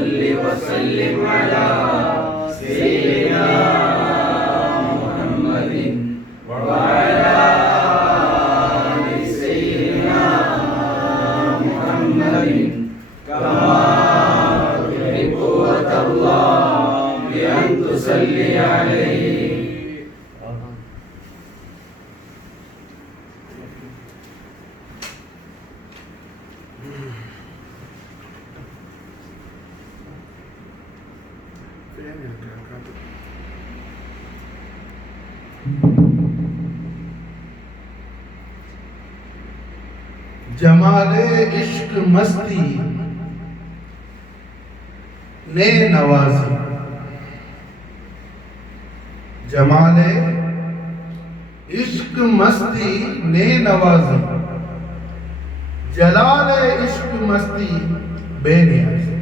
صل وسلم على سيدنا محمد وعلى آل سيدنا محمد كما تحب وترضى بأن تصلي عليه. जमाले इश्क मस्ती ने नवाजी, जमाले इश्क मस्ती ने नवाजी, जलाले इश्क मस्ती बेनियाज़ी।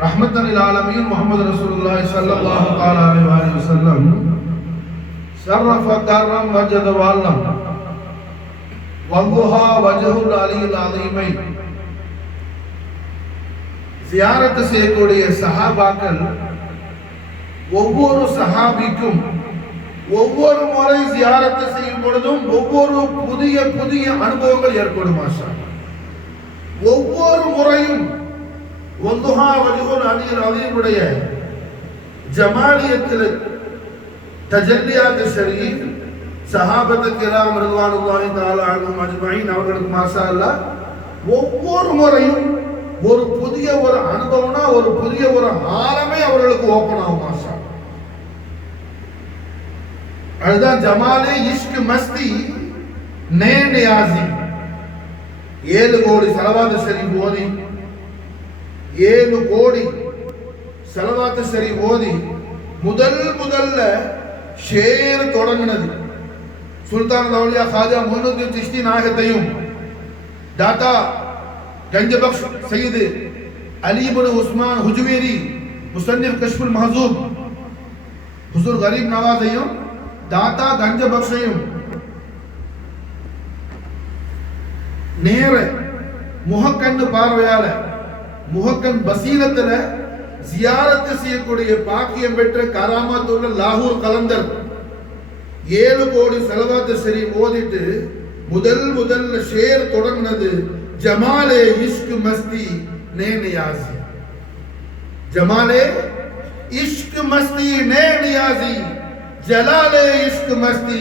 रहमतन लिल आलमीन मोहम्मद रसूलुल्लाह सल्लल्लाहु अलैहि वसल्लम शर्रफ करम वजद वालम वल्लुहा वजहुल अलील अज़ीमै। ஜியாரத் செய்யக்கூடிய சஹாபாக்கள் ஒவ்வொரு சஹாபிக்கும் ஒவ்வொரு முறை ஜியாரத் செய்யும் பொழுதும் ஒவ்வொரு புதிய புதிய அனுபவங்கள் ஏற்படும். மாஷா ஒவ்வொரு முறையும் வல்லுஹா வஜஹுல் அலீல் அஸீமுடைய ஜமாலியத்தில் தஜல்லியாத் ஷரீஃப் சஹாபத் கிராம் ரிضவானுல்லாஹி தஆலா அன்ஹும் அஜ்மஈன் அவர்களுக்கு மாஷா அல்லாஹ் ஒவ்வொரு முறையும் ஒரு புதிய ஒரு அனுபவம்னா ஒரு புதிய ஒரு ஆலமே அவர்களுக்கு ஓபன் ஆகும். மாஷா அதுதான் ஜமாலே இஷ்க் மஸ்தி நே நியாசி. 7 கோடி ஸலவாத் ஷரீஃப் ஓதி 7 கோடி ஸலவாத் ஷரீஃப் ஓதி முதல்ல ஷேர் தொடங்கினது சுல்தான் அவுலியா ख्वाजा मोइनुद्दीन चिश्ती நாயகத்தையும் दाता गंज बख्श सैयद अली इब्न उस्मान हुजवेरी मुसन्निफ कश्फुल महजूब हुजूर गरीब नवाज़ையும் दाता गंज बख्शையும் நேர முகக்கண்ணு பார்வையால முகக்கண் பசீரத்துல ஜியாரத் செய்யக்கூடிய பாக்கியம் பெற்ற கராமத்துள்ள லாகூர் கலந்தர் 7 கோடி ஸலவாத் ஷரீஃப் ஓதிட்டு முதல்ல ஷேர் தொடங்கினது ஜமாலே இஷ்க் மஸ்தி நே நியாசி. ஜமாலே இஷ்க் மஸ்தி நே நியாசி, ஜலாலே இஷ்க் மஸ்தி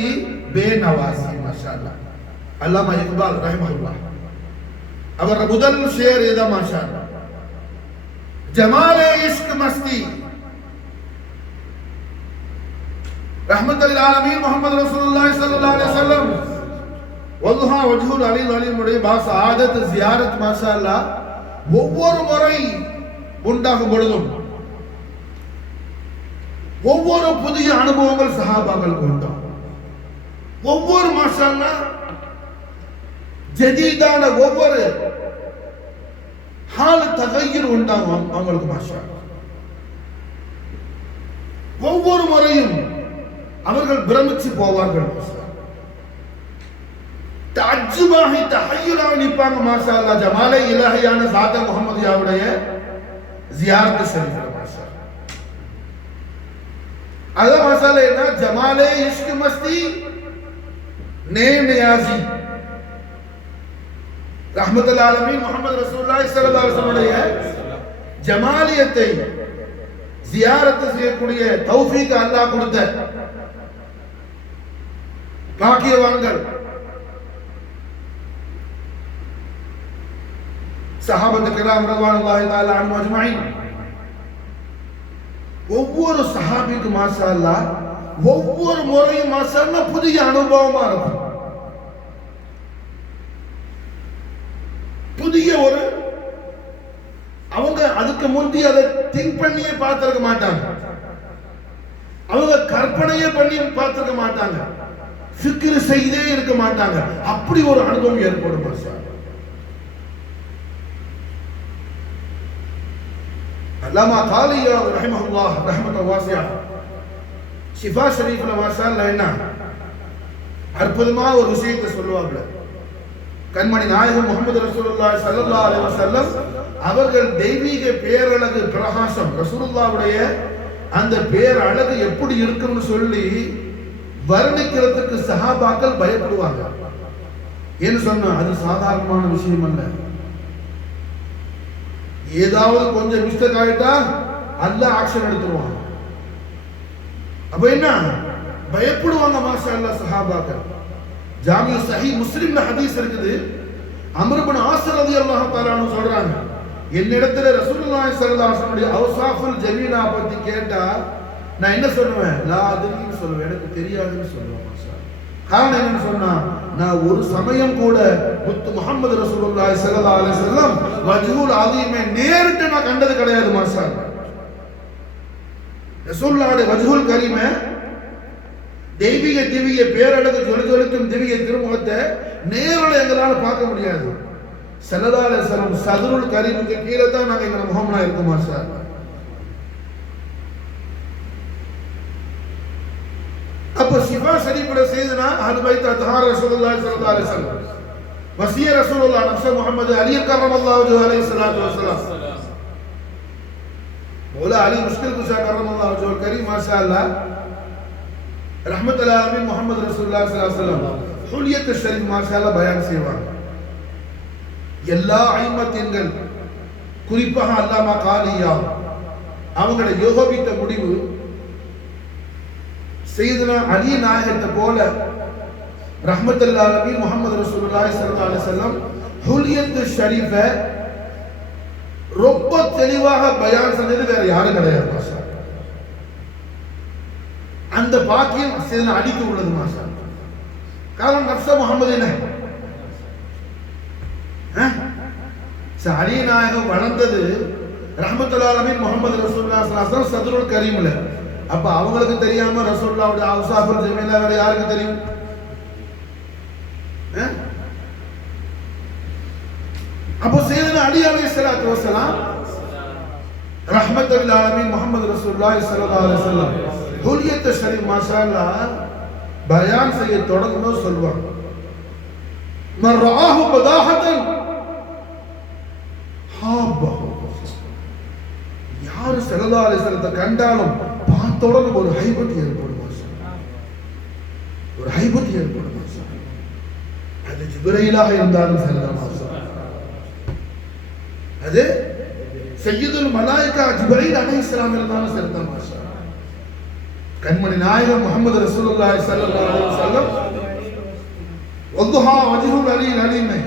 பேனவாசி. மாஷாஅல்லாஹ் அல்லாமா இக்பால் ரஹிமஹுல்லாஹ் அவர் முதல் ஷேர் இதான். மாஷாஅல்லாஹ் ஜமாலே இஷ்க் மஸ்தி रहमतुल लिल आलमीन मोहम्मद रसूलुल्लाह सल्लल्लाहु अलैहि वसल्लम वल्लुहा वजहुल अलील अज़ीமுடைய பாஸாதத் ஜியாரத் மாஷா அல்லாஹ் ஒவ்வொரு முறை உண்டாகும் பொழுதும் ஒவ்வொரு புதிய அனுபவங்கள் சஹாபாக்களுக்கு உண்டாகும். ஒவ்வொரு மாஷா அல்லாஹ் ஜதீதான ஒவ்வொரு ஹால் தகய்யுர் உண்டாகும் அவங்களுக்கு. மாஷா அல்லாஹ் ஒவ்வொரு முறையும் அவர்கள் பிரமிச்சு போவார்கள். தஅஜ்ஜுபாஹி தஹய்யுரா நிப்பாங்க. மாஷா அல்லாஹ் ஜமாலே இலாஹியான ஸாத முஹம்மதியாவுடைய ஜியாரத் ஷரீஃப். மாஷா அல்லாஹ் மாஷா அல்லாஹ் என்ன ஜமாலே இஷ்க் மஸ்தி நே நியாசி. ரஹ்மத்துல் ஆலமீன் முஹம்மது ரசூலுல்லாஹி ஸல்லல்லாஹு அலைஹி வஸல்லம் ஜமாலியத்தை ஜியாரத் செய்யக்கூடிய தௌஃபீக் அல்லாஹ் கொடுத்த பாக்கியவான்கள் சஹாபத் கிராம் ரிضவானுல்லாஹி தஆலா அன்ஹும் அஜ்மஈன். ஒவ்வொரு சஹாபிக்கு மாஷா அல்லாஹ் ஒவ்வொரு முறையும் மாஷா அல்லாஹ் புதிய அனுபவமா இருக்கும். புதிய ஒரு அவங்க அதுக்கு முந்தி அதை திங்க் பண்ணியே பார்த்திருக்க மாட்டாங்க. அவங்க கற்பனையே பண்ணி பார்த்திருக்க மாட்டாங்க. ஃபிக்ர் செய்தே இருக்க மாட்டாங்க. அப்படி ஒரு அனுபவம் ஏற்படும். மாஷா அல்லாமா தாலியா ரஹிமஹுல்லாஹ் ரஹ்மத்துல் வாசியா ஷிஃபா ஷரீஃப்ல மாஷா அல்லாஹ் என்ன அற்புதமா ஒரு விஷயத்தை சொல்லுவாங்க. கண்மணி நாயகம் முகமது ரசூலுல்லாஹி ஸல்லல்லாஹு அலைஹி வஸல்லம் அவர்கள் தெய்வீக பேரழகு பிரகாசம், ரசூலுல்லாஹ்வுடைய அந்த பேரழகு எப்படி இருக்கும்னு சொல்லி வர்ணிக்கிறதுக்கு சஹாபாக்கள் பயப்படுவாங்க. ஏன்னு சொன்னா அது சாதாரணமான விஷயம் அல்ல. ஏதாவது கொஞ்சம் மிஸ்டேக் ஆயிட்டா அல்லாஹ் ஆக்ஷன் எடுத்துருவாங்க. அப்ப என்ன பயப்படுவாங்க மாஷா அல்லாஹ் சஹாபாக்கள். ஜாமிஉ ஸஹீஹ் முஸ்லிம்ல ஹதீஸ் இருக்குது. அம்ர் இப்னு ஆஸ் ரலியல்லாஹு தஆலா அன்ஹு சொல்றாங்க, என்னிடத்துல ரசூலுல்லாஹி ஸல்லல்லாஹு அலைஹி வஸல்லம் அவ்ஸாஃபுல் ஜமீலா பத்தி கேட்டா நான் என்ன சொல்லுவேன்? லா அதிரின்னு சொல்லுவேன், எனக்கு தெரியாதுன்னு சொல்லுவேன். காரணம் என்னன்னு சொன்னா, நான் ஒரு சமயம் கூட முத்து முஹம்மது ரசூலுல்லாஹி ஸல்லல்லாஹு அலைஹி வஸல்லம் வஜ்ஹுல் அஸீமை நேரிட்டு நான் கண்டது கிடையாது. மாஷா அல்லாஹ் ரசூலுல்லாஹ்வுடைய வஜ்ஹுல் கரீமை, தெய்வீக திவ்ய பேரழகு ஜொலிக்கும் திவ்ய திருமுகத்தை நேரில் எங்களால் பார்க்க முடியாது. ஸல்லல்லாஹு அலைஹி வஸல்லம் சதுருல் கரீமுக்கு கீழே தான் நாங்கள் எங்க முகம்னா இருக்கும். மாஷா அல்லாஹ். அப்போ ஷிஃபா ஷரீஃப்ல செய்தனா அஹ்லு பைத் அத்ஹார் ரசூலுல்லாஹி ஸல்லல்லாஹு அலைஹி வஸல்லம் வசிய ரசூலுல்லாஹ் நஃப்ஸ முஹம்மது அலி கர்ரமல்லாஹு வஜஹு அலைஹி ஸலாத்து வஸலாம் மௌலா அலி முஷ்கில் குஷா கர்ரமல்லாஹு வஜஹுல் கரீம் மாஷா அல்லாஹ் ரஹ்மத்துல் ஆலமீன் முஹம்மது ரசூலுல்லாஹி ஸல்லல்லாஹு அலைஹி வஸல்லம் ஹுலியத் ஷரீஃப் மாஷா அல்லாஹ் பயான் செய்வாங்க. எல்லா ஐமத்தின்கள் குறிப்பாக அல்லாமா காலியா அவங்களோட யோகபித்த முடிவு சையதுனா அலி நாயகத்தை போல ரஹ்மத்துல் ஆலமீன் முஹம்மது ரசூலுல்லாஹி ஸல்லல்லாஹு அலைஹி வஸல்லம் ஹுலியத் ஷரீஃபை ரொம்ப தெளிவாக பயான் செஞ்சது வேற யாரும் கிடையாது. மாஷா அந்த பாக்கியம் சையதுனா அலிக்கு உள்ளது. மாஷா காரணம் நஃப்ஸ முஹம்மது என்ன அலி நாயகம் வளர்ந்தது ரஹ்மத்துல் ஆலமீன் முஹம்மது ரசூலுல்லாஹி ஸல்லல்லாஹு அலைஹி வஸல்லம் சதுருல் கரீம்ல. அப்ப அவங்களுக்கு தெரியாம ரசூலுல்லாஹ்வுடைய அவ்ஸாஃபுல் ஜமீலா வேற யாருக்கு தெரியும்? அப்போ சையதுனா அலி அலைஹிஸ்ஸலாத்து வஸலாம் ரஹ்மத்துல் ஆலமீன் முஹம்மது ரசூலுல்லாஹி ஸல்லல்லாஹு அலைஹி வஸல்லம் ஹுலியத் ஷரீஃப் மாஷா அல்லாஹ் பயான் செய்ய தொடங்கும்போது சொல்வாங்க, மன் ரஆஹு பதாஹத்தன் ஹாபஹு. யாரு ஸல்லல்லாஹு அலைஹி வஸல்லத்தை கண்டாலும் பார்த்தோட ஒரு ஹைபத் ஏற்படும். மாஷா ஒரு ஹைபத் ஏற்படும். மாஷா அது ஜிப்ரீலாக இருந்தாலும் சரிதான். மாஷா அது சய்யிதுல் மலாயிகா ஜிப்ரீல் அலைஹிஸ்ஸலாம் இருந்தாலும் சரிதான். மாஷா கண்மணி நாயகம் முஹம்மது ரசூலுல்லாஹி ஸல்லல்லாஹு அலைஹி வஸல்லம் வதுஹா வஜ்ஹுல் அலீல் அலீமை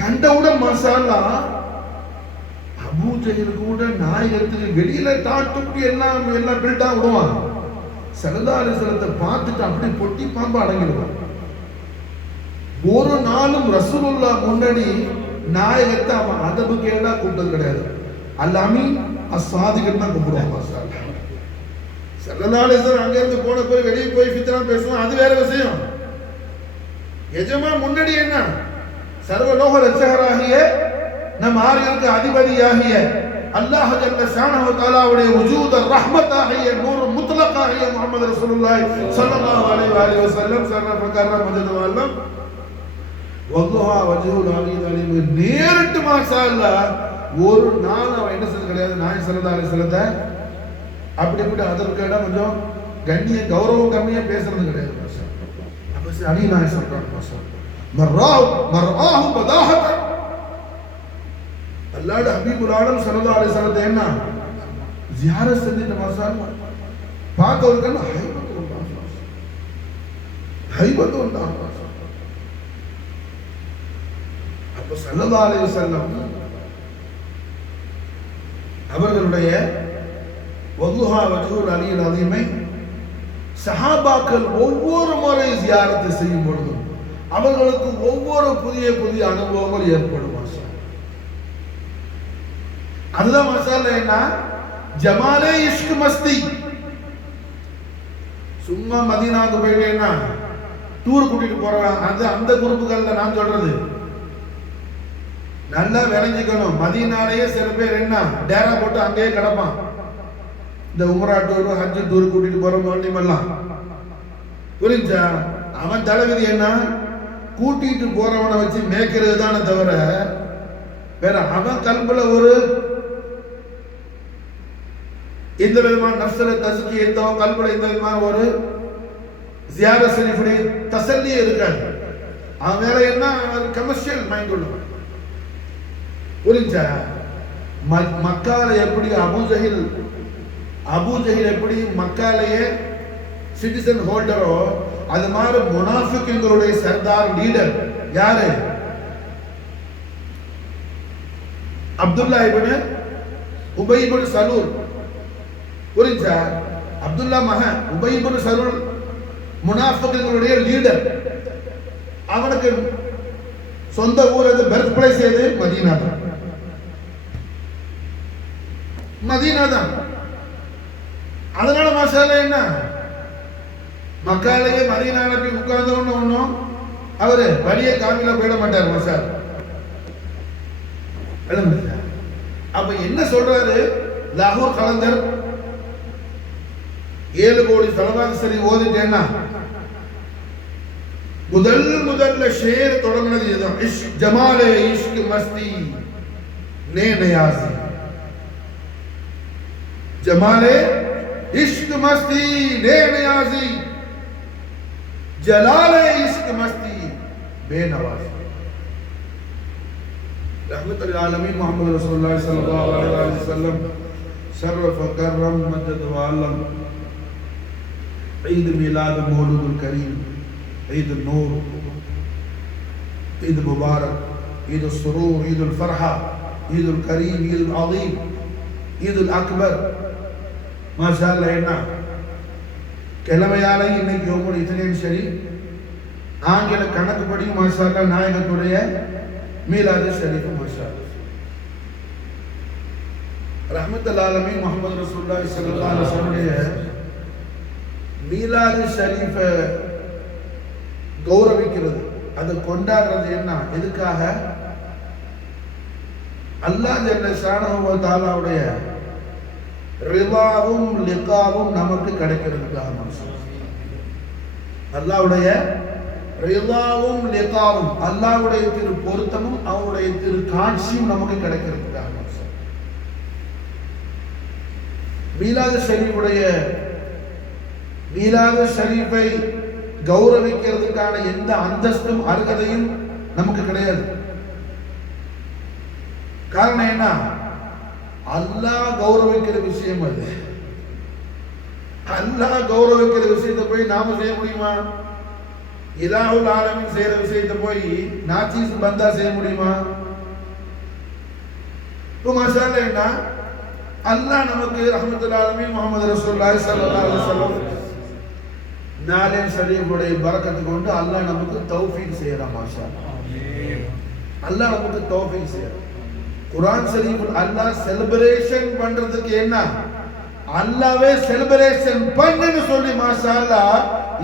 கண்டவுடன் மாஷா அல்லாஹ் அபூ ஜஹல் கூட நாயகத்துக்கு வெளியில டாட்டுக்கு எல்லாம் பில்டா விடுவான். ஸல்லல்லாஹு அலைஹி வஸல்லத்தை பார்த்துட்டு அப்படி பொட்டி பாம்பு அடங்கிடுவான். ஒரு நாளும் ரசூலுல்லாஹ் முன்னாடி நாயகத்தை அவன் அதபு கேடா கூப்பிட்டது கிடையாது. அல்லாமீன் அஸ்ஸாதிகன் தான் கூப்பிடுவான். மாஷா அல்லாஹ் ஸல்லல்லாஹு அலைஹி வஸல்லம் அங்க இருந்து போன போய் வெளியே போய் ஃபித்னா பேசுவான், அது வேற விஷயம். எஜமான் முன்னாடி என்ன சர்வலோக ரட்சகராகிய நம் ஆரியருக்கு அதிபதியாகிய அல்லாஹ் ஜல்ல ஷானஹு வ தஆலாவுடைய வஜூத் ரஹ்மத்தாகிய நூர் முத்லகாகிய முஹம்மது ரசூலுல்லாஹி ஸல்லல்லாஹு அலைஹி வஸல்லம் ஸல்லல்லாஹு கர்ரம் மஜது வல்லம் வதுஹா வஜ்ஹுல் அலீம் நேரட்டு மாஷா அல்லாஹ் ஒரு நாள் அவன் என்ன செஞ்சது கிடையாது. நாயகம் ஸல்லல்லாஹு அலைஹி வஸல்லத்தை அப்படி இப்படி அதற்கேட கொஞ்சம் கண்ணிய கௌரவம் கம்மியா பேசுறது கிடையாது. மாஷா அப்ப அலி நாயகம் சொல்றாங்க, மாஷா மர்ஆஹு பதாஹத்தன் அல்லாஹ்வுடைய ஹபீபுல் ஆலம் ஸல்லல்லாஹு அலைஹி வஸல்லம் என்ன ஜியாரத் செஞ்சிட்ட. மாஷா அல்லாஹ் பார்த்தவர்கள் ஹைபத் உண்டாகும். ஹைபத் உண்டாகும். அப்ப ஸல்லல்லாஹு அலைஹி வஸல்லம் அவர்களுடைய வதுஹா வஜ்ஹுல் அலீல் அலீமை சஹாபாக்கள் ஒவ்வொரு முறை ஜியாரத் செய்யும் பொழுதும் அவர்களுக்கு ஒவ்வொரு புதிய புதிய அனுபவங்கள் ஏற்படும். மாஷா அதுதான் மாஷா அல்லாஹ் என்ன ஜமாலே இஷ்க் மஸ்தி. சும்மா மதீனாவுக்கு போயிட்டேன்னா டூர் கூட்டிட்டு போறேன், அது அந்த குரூப்புகள்ல நான் சொல்றது நல்லா விளைஞ்சிக்கணும். மதீனாலேயே சில பேர் என்ன டேரா போட்டு அங்கேயே கிடப்பான். இந்த உம்ரா டூர் ஹஜ் டூர் கூட்டிட்டு போற மோனிமெல்லாம் புரிஞ்சா அவன் தலைவிதி என்ன கூட்டிட்டு போறவனை வச்சு மேய்க்கிறது தானே தவிர வேற அவன் கல்புல ஒரு இந்த விதமான நஃப்ஸுல தஸ்கியத்தோ கல்புல இந்த விதமான ஒரு ஜியாரா ஷரீஃபுடைய தஸல்லியே இருக்காது. அவன் வேற என்ன கமர்ஷியல் மைண்ட் உள்ளவன். புரிஞ்சா? மக்கால எப்படி அபூ ஜஹில் எப்படி மக்காலேயே சிட்டிசன் ஹோல்டரோ அது மாதிரி முனாஃபிக்குகளுடைய சர்தார் லீடர் யாரு? அப்துல்லா இப்னு உபை இப்னு சலூல். புரிஞ்சா? அப்துல்லா மகன் உபை இப்னு சலூல் முனாஃபிக்குகளுடைய லீடர். அவனுக்கு சொந்த ஊர் எது, பெர்த் பிளேஸ் எது? மதீனா தான். மதீனா தான். அதனால மாஷாஅல்லா என்ன மக்காலேயே மதீனால போய் உட்கார்ந்தவன்னு ஒன்றும் அவரு வழியே காமில போயிட மாட்டார் மாஷாஅல்லா. அப்ப என்ன சொல்றாரு? லாகூர் கலந்தர் 7 கோடி சலவாத் சரி ஓதிட்டேன்னா முதல்ல ஷேர் தொடங்கினது இதுதான். இஷ்க் ஜமாலே இஷ்க் மஸ்தி நே நியாசி. ஜமாலே இஷ்க் மஸ்தி நே நியாசி ஜலாலே இஷ்க் மஸ்தி बेनवाज़। रहमतुल आलमीन मोहम्मद रसूलुल्लाह सल्लल्लाहु अलैहि वसल्लम शर्रफ करम मदद व आलम ईद मिलाद मौलूदुल करीम, ईद नूर, ईद मुबारक, ईद सुरूर, ईद फरहा, ईद करीम, ईद अज़ीम, ईद अकबर। माशाअल्लाह என்ன கிழமையால இன்னைக்கு யோமுல் இத்னீன் ஷரீஃப், ஆங்கில கணக்குப்படி மாஷாஅல்லாஹ் நாயகத்துடைய மீலாது ஷரீஃப் மாஷாஅல்லாஹ். ரஹ்மத்துல் ஆலமீன் முஹம்மது ரசூலுல்லாஹி ஸல்லல்லாஹு அலைஹி வஸல்லம் மீலாது ஷரீஃப கௌரவிக்கிறது, அது கொண்டாடுறது என்ன எதுக்காக? அல்லாஹ் ஜல்ல ஷானஹு வ தஆலாவுடைய ரிவாவும் லிகாவும் நமக்கு கிடைக்கிறதுக்காக. அல்லாஹ்வுடைய ரிவாவும் லிகாவும், அல்லாஹ்வுடைய திரு பொருத்தமும் அவருடைய திரு காட்சியும் நமக்கு கிடைக்கிறதுக்காக. மீலாது ஷரீஃபுடைய மீலாது ஷரீஃபை கௌரவிக்கிறதுக்கான எந்த அந்தஸ்தும் அருகதையும் நமக்கு கிடையாது. காரணம் என்ன? அல்லாஹ் கௌரவிக்கிற விஷயம் அது. அல்லாஹ் கௌரவிக்கிற விஷயத்தை போய் நாம செய்ய முடியுமா? இலாஹுல் ஆலமீன் செய்யற விஷயத்தை போய் நாச்சீஸ் பந்தா செய்ய முடியுமா? இப்போ மாஷாஅல்லாஹ் என்ன அல்லாஹ் நமக்கு ரஹ்மத்துல் ஆலமீன் முஹம்மது ரசூலுல்லாஹி ஸல்லல்லாஹு அலைஹி வஸல்லம் நாலின் ஷரீஃபுடைய பரக்கத்து கொண்டு அல்லாஹ் நமக்கு தௌஃபீக் செய்யறான். மாஷாஅல்லாஹ் அல்லாஹ் நமக்கு தௌஃபீக் செய்யறான். குர்ஆன் ஷரீஃபில் அல்லாஹ் செலிப்ரேஷன் பண்றதுக்கு என்ன, அல்லாஹ்வே செலிப்ரேஷன் பண்ணுன்னு சொல்லி மாஷாஅல்லாஹ்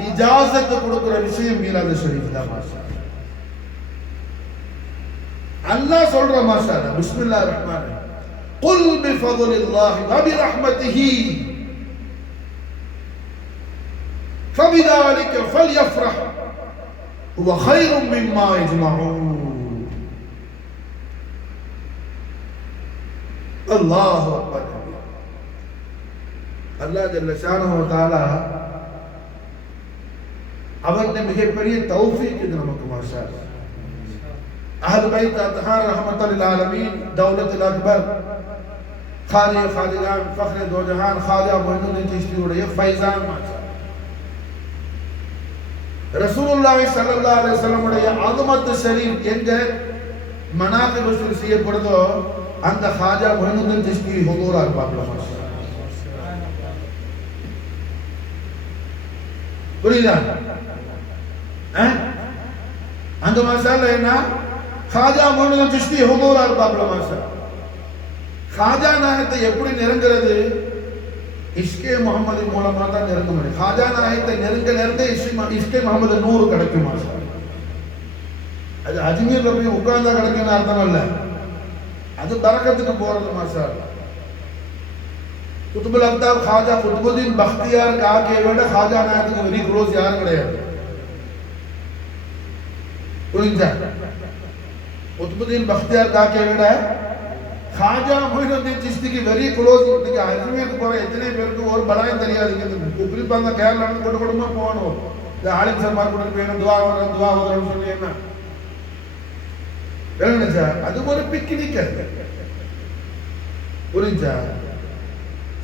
இஜாசத் கொடுக்கிற விஷயம் மீலாது ஷரீஃப் தான். மாஷாஅல்லாஹ் அல்லாஹ் சொல்ற மாஷாஅல்லாஹ் பிஸ்மில்லாஹிர் ரஹ்மானிர் ரஹீம் குல் பிஃபضலில்லாஹி வ பிரஹ்மதிஹி فبذلك فليفرح هو خير مما يجمعون. அல்லாஹு அக்பர். அல்லாஹ் ஜல்ல ஷானஹு வ தஆலா அவருடைய மிகப்பெரிய தௌஃபீக் இது நமக்கு. மாஷாஅல்லாஹ் அஹ்ல் பைத் அத்ஹார் ரஹ்மத்துல் ஆலமீன் தௌலத்துல் அக்பர் खालिया खालिदान फख्र दो जहान ख्वाजा मोइनुद्दीन चिश्तीயுடைய ஃபைசான். மாஷாஅல்லாஹ் ரசூலுல்லாஹி ஸல்லல்லாஹு அலைஹி வஸல்லம் உடைய அஸமத் ஷரீஃப் எங்க மனாகிப் வசூல் செய்யப்படுதோ அந்த ख्वाजा मोइनुद्दीन चिश्ती ஹுதூரா இருப்பாங்க. புரியுதா? அந்த மாஷாஅல்லாஹ் என்ன ख्वाजा मोइनुद्दीन चिश्ती ஹுதூரா இருப்பாங்க. மாஷாஅல்லாஹ் ख्वाजा நாயகத்தை எப்படி நெருங்கிறது? இஷ்கே முஹம்மது மூலமா தான் நெருங்க முடியும். ख्वाजा நாயகத்தை நெருங்க இஷ்கே முஹம்மது நூறு கிடைக்கும். மாஷாஅல்லாஹ் அது அஜ்மீர்ல போய் உட்கார்ந்தா கிடைக்கும்னு அர்த்தம் அல்ல, அது பரக்கத்துக்கு போறது. மாஷாஅல்லாஹ் குதுபுல் அக்தாப் ख्वाजा குத்புதீன் பக்தியார் காக்கே விட ख्वाजा நாயகத்துக்கு வெரி க்ளோஸ் யாரும் கிடையாது. புரிஞ்சா? குத்புதீன் பக்தியார் காக்கை விட காஜா மொய்னுதீன் சிஸ்திக்கு வெரி க்ளோஸ். இன்னைக்கு அஜ்மீருக்கு போற எத்தனை பேருக்கு ஒரு பலாயம் தெரியாது. குறிப்பாக கேரளாவில் கொண்டு கொடுமா போகணும். இந்த ஆலிம் சர்மார் கொண்டு போய் துவா வர்றோம்னு சொல்லி என்ன விளங்குச்சா? அது ஒரு பிக்னிக். அது புரிஞ்சா?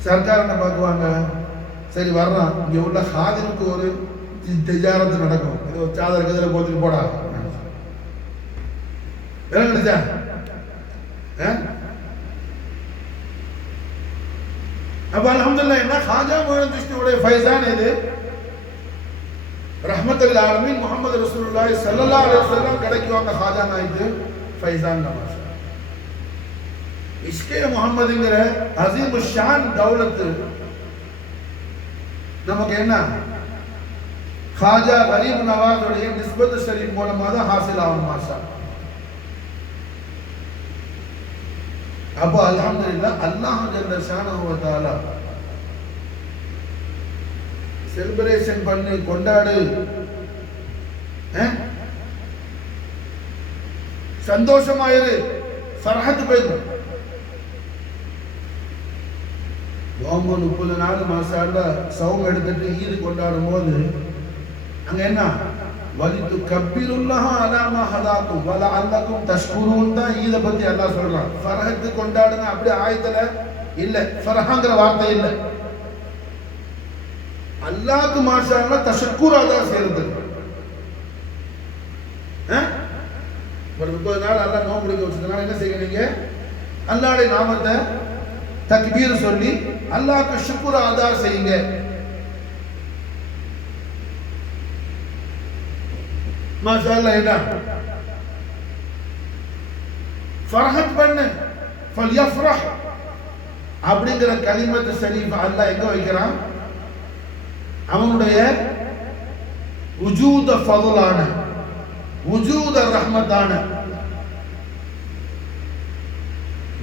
சர்க்கார் என்ன பார்க்குவாங்க, சரி வர்றான், இங்க உள்ள ஹாதிமுக்கு ஒரு திஜாரத்து நடக்கும், இது ஒரு சாதர் கதிரை போத்துட்டு போடா. விளங்குச்சா? அப்ப அல்ஹம்துலில்லாஹ் என்ன காஜா மொய்னுதீன் சிஸ்தியுடைய ஃபைசான் இது ரஹ்மத்துல் ஆலமீன் முஹம்மது ரசூலுல்லாஹி ஸல்லல்லாஹு அலைஹி வஸல்லம் கிடைக்குவாங்க. காஜா நாயிது ஃபைசான் நமாஸ் இஸ்கே முஹம்மதுங்கிற அஸீமு ஷான் தௌலத் நமக்கு என்ன காஜா கரீம் நவாஸுடைய நிஸ்பத் ஷரீஃப் மூலமாக தான் ஹாசில் ஆகும். மாஷா அப்போ அல்ஹம்துலில்லாஹ் அல்லாஹ் ஜல்ல ஷானஹு வ தஆலா செலிப்ரேஷன் பண்ணி கொண்டாடு, சந்தோஷமாயிரு, ஃபர்ஹத் பெரு. நோம்பு 30 நாள் மாசால சௌம் எடுத்துட்டு ஈது கொண்டாடும் போது அங்க என்ன வலித்து கப்பீருல்லாஹ் அலாமா ஹதாக்கும் வல அல்லக்கும் தஷ்குரூன் தான் ஈதை பத்தி அல்லாஹ் சொல்றான். ஃபர்ஹத் கொண்டாடுங்க அப்படி ஆயத்துல இல்ல, ஃபர்ஹங்கிற வார்த்தை இல்ல. அல்லாஹ்க்கு மாஷா அல்லாஹ் தஷக்குர் அதா செய்யறது. ஒரு 30 நாள் அல்லாஹ் நோம்பு முடிக்க வச்சதுனால என்ன செய்யறீங்க, அல்லாஹ்வுடைய நாமத்தை தக்பீர் சொல்லி அல்லாஹ்க்கு ஷுக்ர் அதா செய்யுங்க. மாஷா அல்லாஹ் என்ன ஃபர்ஹத் பண்ணு, ஃபல்யஃப்ரஹ் அப்படிங்கிற கலிமத்து ஷரீஃப் அல்லாஹ் எங்க வைக்கிறான்? அவனுடைய உஜூத ஃபதுலான உஜூத ரஹ்மத்தான.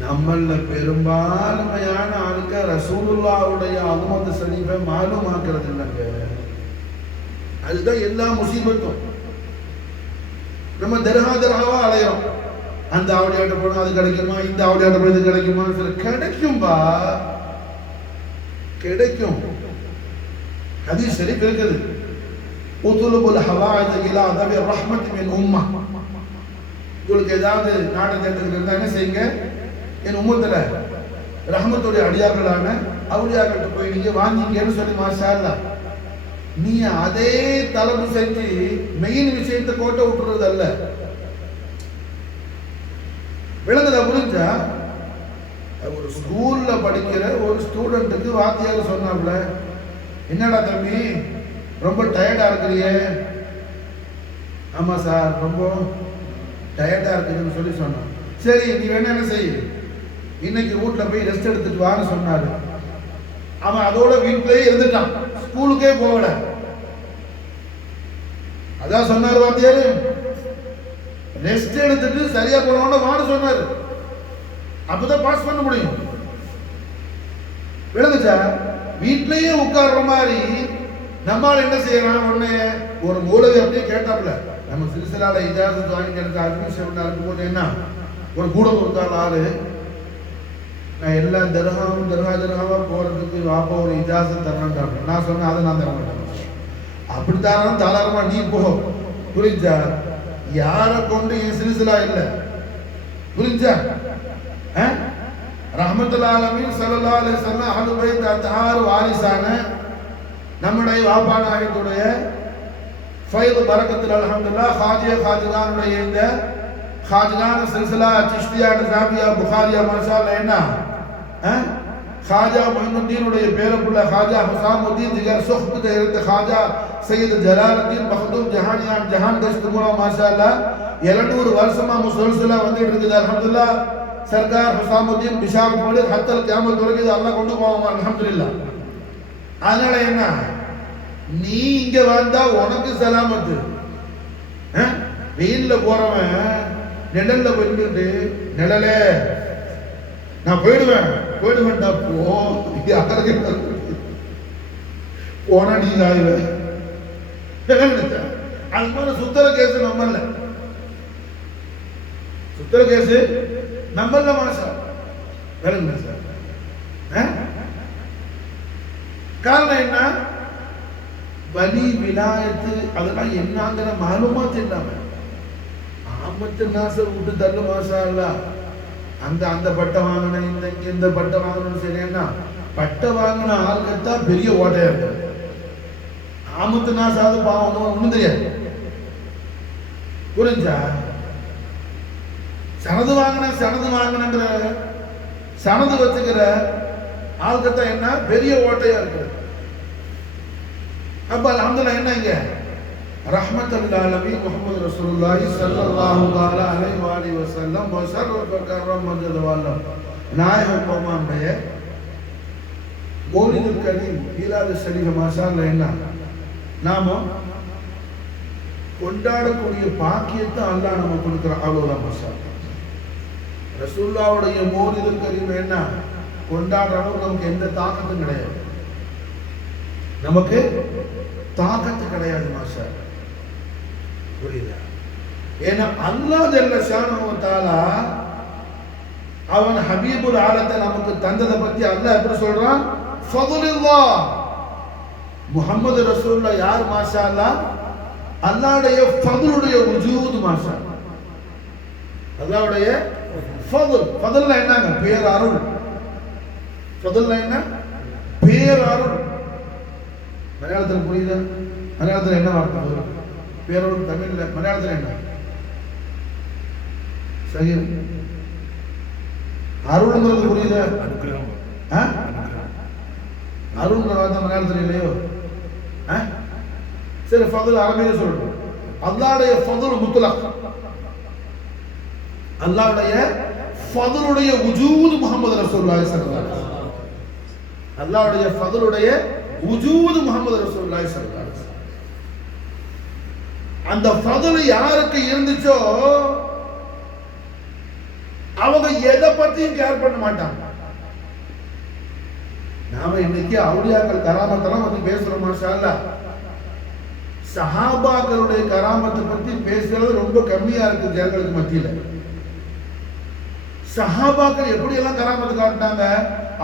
நம்மள பெரும்பான்மையான ஆளுக்க ரசூலுல்லாஹ்வுடைய அஹ்மத் ஷரீஃபை மாலூமாக்குறது இல்லைங்க. அதுதான் எல்லா முசீபத்தும். நம்ம தர்ஹாவா அலையோம், அந்த ஆவடியாட்ட போனா அது கிடைக்குமா, இந்த ஆவடியாட்ட போய் இது கிடைக்குமா, சில கிடைக்கும்பா, கிடைக்கும். ஹதீஸ் ஷரீஃப் இருக்குது, உதுலுபுல் ஹவாயிஜ இலா தபி ரஹ்மத் மின் உம்மா. உங்களுக்கு ஏதாவது நாட்டு தேட்டத்தில் இருந்தால் என்ன செய்யுங்க, என் உம்மத்துல ரஹ்மத்துடைய அடியார்களான அவுலியாக்கிட்ட போய் நீங்க வாங்கிக்கன்னு சொல்லி மாஷா அல்லாஹ். நீ அதே தலப்பு செஞ்சு மெயின் விஷயத்தை கோட்டை விட்டுறது அல்ல. விளங்குதா? புரிஞ்சா? ஒரு ஸ்கூல்ல படிக்கிற ஒரு ஸ்டூடெண்ட்டுக்கு வாத்தியார் சொன்னாப்ல, என்னடா தம்பி ரொம்ப டயர்டா இருக்கிறியே? ஆமா சார் ரொம்ப டயர்டா இருக்குதுன்னு சொல்லி சொன்னான். சரி நீ வேணா என்ன செய்ய, இன்னைக்கு வீட்டுல போய் ரெஸ்ட் எடுத்துட்டு வான்னு சொன்னாரு. அவன் அதோட வீட்டிலேயே இருந்துட்டான், ஸ்கூலுக்கே போகல. அதான் சொன்னாரு வாத்தியாரு, ரெஸ்ட் எடுத்துட்டு சரியா போனோட வான்னு சொன்னாரு. அப்பதான் பாஸ் பண்ண முடியும். விளங்குச்சா? வீட்லயே உட்கார்ற மாதிரி நம்மால் என்ன செய்யறான், உடனே ஒரு மூலவி அப்படியே கேட்டாப்ல, நம்ம சிறுசிலால இஜாசத் வாங்கி எனக்கு அட்மிஷன் இருக்கும்போது என்ன ஒரு கூட கொடுத்தாள் ஆளு, நான் எல்லா தர்ஹாவா போறதுக்கு வாப்பா ஒரு இஜாசத் தரணும். நான் சொன்னேன் அதை நான் தர மாட்டேன். அப்படி தரணும் தாராளமா நீ போ. புரிஞ்சா? யாரை கொண்டு என் சிறுசிலா இல்லை. புரிஞ்சா? ரஹ்மத்துல் ஆலமீன் ஸல்லல்லாஹு அலைஹி வஸல்லம் அஹ்லுல் பைத் அத்ஹார் வாரிசான நம்முடைய வாப்பா நாயகத்துடைய ஃபைது பரக்கத்தில் அல்ஹம்துலில்லாஹ் காஜிகானுடைய இந்த காஜிகான சில்சிலா சிஷ்தியா நிசாமியா புகாரியா மாஷா அல்லாஹ் என்ன காஜா மொய்னுதீனுடைய பேரப்புள்ள காஜா ஹுசாமுதீன் ஜிகர் சுஹ்பத் இருந்த காஜா சையத் ஜலாலுதீன் மக்தூம் ஜஹானியான் ஜஹான் கஸ்துமுல்லா மாஷா அல்லாஹ் 700 வருஷமா முஸ்லிம்ஸா வந்துட்டு இருக்குது. அல்ஹம்துலில்லாஹ் சர்க்கார் ஹுசாமுதீன் பிஷாரத் போல ஹத்தல் கியாமத் வரைக்கும் இது அல்லாஹ் கொண்டு போவாங்க. அல்ஹம்துலில்லாஹ். அதனால என்ன, நீ இங்க வந்தா உனக்கு சலாமத்து. வெயில்ல போறவன் நிழல்ல போயிட்டு நிழலே நான் போயிடுவேன்டா போ, யாருக்கு போனா நீ ஆய்வ. அது மாதிரி சுத்தர கேஸ் நம்ம இல்ல. உத்தரகேசு நம்மள மாசா வேணுங்க சார். காரணம் என்ன? வலி விலாயத்து அதெல்லாம் என்னங்கிற மாலுமாத் இல்லாம ஆமத்து நாசர் விட்டு தள்ளு மாசா இல்ல. அந்த பட்டை வாங்கின இந்த பட்டை வாங்கணும் சரியா? பட்டை வாங்கின ஆளுக்கத்தான் பெரிய ஓட்டையா இருக்கு. ஆமத்து நாசாவது பாவம் ஒண்ணும் தெரியாது. புரிஞ்சா? சனது வாங்கினங்கிற சனது வச்சுக்கிற ஆளுக்கத்தான் என்ன பெரிய ஓட்டையா இருக்கு. அப்ப அல்ஹம்துலில்லாஹ் என்ன இங்க ரஹ்மத்துல் ஆலமீன் முஹம்மது ரசூலுல்லாஹி ஸல்லல்லாஹு அலைஹி வஸல்லம் வஸர்ரஃப கர்ரம் மஜ்தவால்லம் நாயகம் கோமானுடைய மௌலிதுல் கரீம் மீலாது ஷரீஃப் மாஷாஅல்லாஹ் என்ன நாம கொண்டாடக்கூடிய பாக்கியத்தை அல்லாஹ் நமக்கு கொடுக்குறான். அவ்வளவுதான் மாஷாஅல்லாஹ். ரசூலுல்லாஹ்வுடைய மௌலிதுல் கரீம் என்ன கொண்டாடுறவங்க நமக்கு எந்த தாக்கத்தும் கிடையாது. நமக்கு தாக்கத்து கிடையாது மாஷா. புரியுதா? ஏன்னா அல்லாஹ் ஜல்ல ஷானஹு வ தஆலா அவன் ஹபீபுல் ஆலத்தை நமக்கு தந்ததை பத்தி அல்லாஹ் எப்படி சொல்றான்? ஃபதுலுல்லாஹ். முஹம்மது ரசூலுல்லாஹ் யார் மாஷா அல்லாஹ்? அல்லாஹ்வுடைய ஃபதுலுடைய வஜூத் மாஷா. அல்லாஹ்வுடைய ஃபதுல். ஃபதுல்னா என்னங்க? பேர் அருள். ஃபதுல்னா என்ன? பேர் அருள். மலையாளத்தில் புரியுதா? மலையாளத்தில் என்ன வார்த்தை? பேரருள். தமிழ்ல மலையாளத்தில் என்ன? சரி, அருள்ங்கிறது புரியுதா? அருள்ங்கிற வார்த்தை மலையாளத்தில் இல்லையோ? சரி, ஃபதுல் அரபியில சொல்றோம். அல்லாஹ்வுடைய ஃபதுல் முத்லக். அல்லாஹ்வுடைய ஃபதுலுடைய வஜூத் முஹம்மது ரசூலுல்லாஹி ஸல்லல்லாஹு அலைஹி வஸல்லம். அல்லாஹ்வுடைய ஃபதுலுடைய வஜூத் முஹம்மது ரசூலுல்லாஹி ஸல்லல்லாஹு அலைஹி வஸல்லம். அந்த ஃபதுல் யாருக்கு இருந்துச்சோ அவங்க எதை பத்தியும் கேர் பண்ண மாட்டாங்க. நாம இன்னைக்கு அவுலியாக்கள் கராமத்தெல்லாம் பத்தி பேசுறோம் மாஷா அல்லாஹ். சஹாபாக்களுடைய கராமத்தை பத்தி பேசுறது ரொம்ப கம்மியா இருக்கு ஜனங்களுக்கு மத்தியில. சஹாபாக்கள் எப்படி எல்லாம் கராமத்து காட்டினாங்க?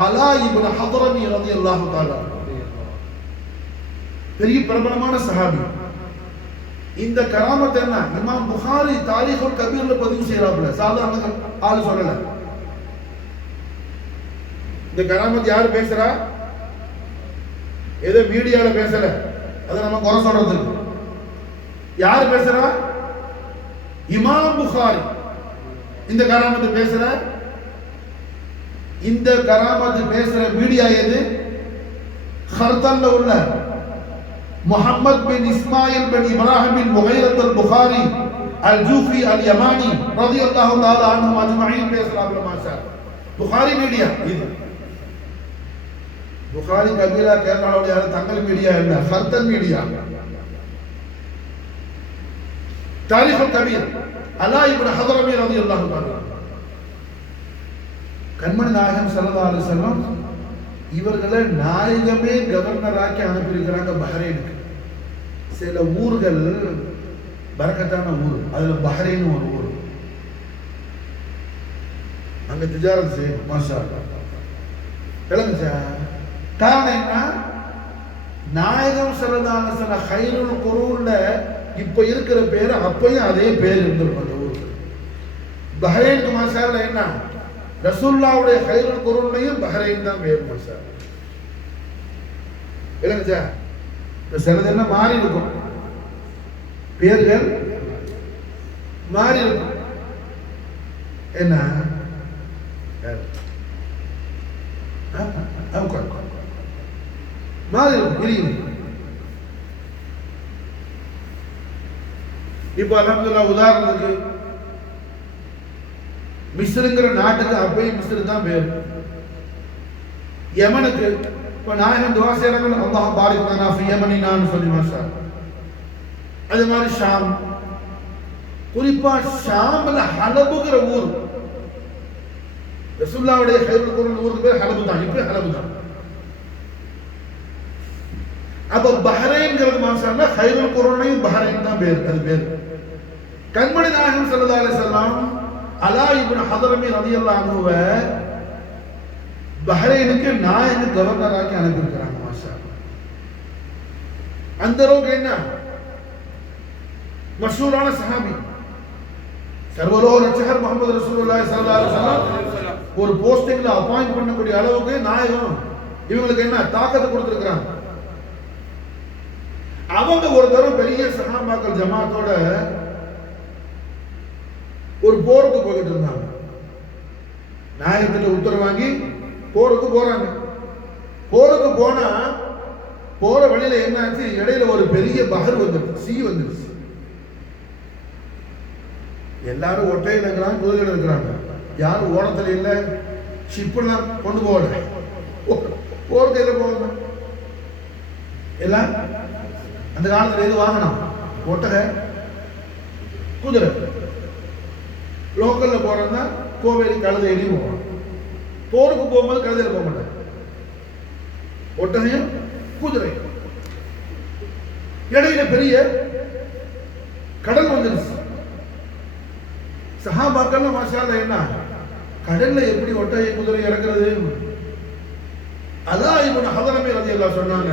அலா இப்னு ஹத்ரமி ரலியல்லாஹு தஆலா பெரிய பிரபலமான சஹாபி. இந்த கராமத் என்ன? இமாம் புகாரி தாரீகுல் கபீர்ல பதிவு செய்யறாப்ல. சாதாரண ஆளு சொல்லல. இந்த கராமத் யாரு பேசுறா? ஏதோ மீடியால பேசல. அதை நம்ம குறை சொல்றது. யாரு பேசுறா? இமாம் புகாரி இந்த கராமத்து பேசுற. இந்த கராமத்து பேசுற மீடியா எது? ஹர்தல்ல உள்ள முஹம்மத் பின் இஸ்மாயில் பின் இப்ராஹிம் பின் முகைரத் அல் புகாரி அல் ஜூஃபி அல் யமானி ரலியல்லாஹு தஆலா அன்ஹும் அஜ்மஈன் பேசுறாங்க மாஷா. புகாரி மீடியா இது. புகாரி கபீரா கேரளாவுடைய தங்கள் மீடியா இல்ல, ஹர்தல் மீடியா. தாரீகுல் கபீர் அலா இப்னு ஹத்ரமி ரலியல்லாஹு தஆலா. கண்மணி நாயகம் ஸல்லல்லாஹு அலைஹி வஸல்லம் இவர்களை நாயகமே கவர்னராக்கி அனுப்பியிருக்கிறாங்க பஹ்ரைனுக்கு. சில ஊர்கள் பரக்கத்தான ஊர், அதுல பஹ்ரைன் ஒரு ஊர். அங்க திஜாரத் செய்யும் மாஷா அல்லாஹ். விளங்குச்சா? காரணம் என்ன? நாயகம் ஸல்லல்லாஹு அலைஹி வஸல்லம் கைருல் குரூன்ல இப்ப இருக்கிற பேரு அப்பயும் அதே பேர் இருந்திருக்கும் அந்த ஊருக்கு. பஹ்ரைனுக்கு மாஷா அல்லாஹ் என்ன? ரசூலுல்லாஹ்வுடைய கைருல் குரூன்லயும் பஹ்ரைன் தான் பேர் மாஷா. விளங்குச்சா? சிலதெல்லாம் மாறி இருக்கும், பேர்கள் மாறி இருக்கும். என்ன மாறி இருக்கும். இப்ப அல்ஹம்துலில்லாஹ் உதாரணத்துக்கு மிஸ்ருங்கிற நாட்டுக்கு அப்பயும் மிஸ்ரு தான் பேர். யமனுக்கு இப்ப நாயகம் துவா செய்யறாங்க, அல்லாஹ் பாரிக் லனா ஃபி யமனினான்னு சொல்லி மாஷா. அது மாதிரி ஷாம், குறிப்பா ஷாம்ல ஹலபுங்கிற ஊர். ரசூலுல்லாஹ்வுடைய கைருல் குரூன் ஊருக்கு பேர் ஹலபு தான். இப்ப ஹலபு தான். அப்ப பஹ்ரைன்ங்கிறது மாஷா கைருல் குரூனையும் பஹ்ரைன் தான் பேர். அது பேர். கண்மணி நாயகம் ஸல்லல்லாஹு அலைஹி வஸல்லம் அலா இப்னு ஹதரமி ரலியல்லாஹு அன்ஹுவ பஹ்ரைனுக்கு நாயக கவர்னராக்கி அனுப்பியிருக்கிறாங்க. மாஷா அந்த அளவுக்கு என்ன மஷூரான சஹாபி, சர்வலோக ரட்சகர் முஹம்மது ரசூலுல்லாஹி ஸல்லல்லாஹு அலைஹி வஸல்லம் ஒரு போஸ்டிங்ல அப்பாயிண்ட் பண்ணக்கூடிய அளவுக்கு நாயகம் இவங்களுக்கு என்ன தாக்கத்தை கொடுத்திருக்கிறாங்க. அவங்க ஒரு தடவை பெரிய சஹாபாக்கள் ஜமாத்தோட ஒரு போருக்கு போயிட்டு இருந்தாங்க. நாயகத்திட்ட உத்தரவு வாங்கி போருக்கு போறாங்க. போருக்கு போனா போற வழியில என்ன ஆச்சு, இடையில ஒரு பெரிய பஹர் வந்துருச்சு, சீ வந்துருச்சு. எல்லாரும் ஒட்டையில இருக்கிறாங்க, குதிரையில இருக்கிறாங்க, யாரும் ஓடத்துல இல்லை, ஷிப்பெல்லாம் கொண்டு போகல, போர்க்கையில போகணும். எல்லாம் அந்த காலத்துல எது வாங்கணும், ஒட்டகை குதிரை. லோக்கல்ல போறோம்னா கோவேரி கழுதை எடி போகணும். போருக்கு போகும்போது கழுதையில போக மாட்டாங்க, ஒட்டகையும் குதிரை. இடையில பெரிய கடல் வந்துருச்சு. சஹாபாக்கள் மாஷா அல்லாஹ் என்ன கடல்ல எப்படி ஒட்டகை குதிரை இறக்குறது? அலா இப்னு ஹதரமி ரலியல்லாஹு சொன்னாங்க,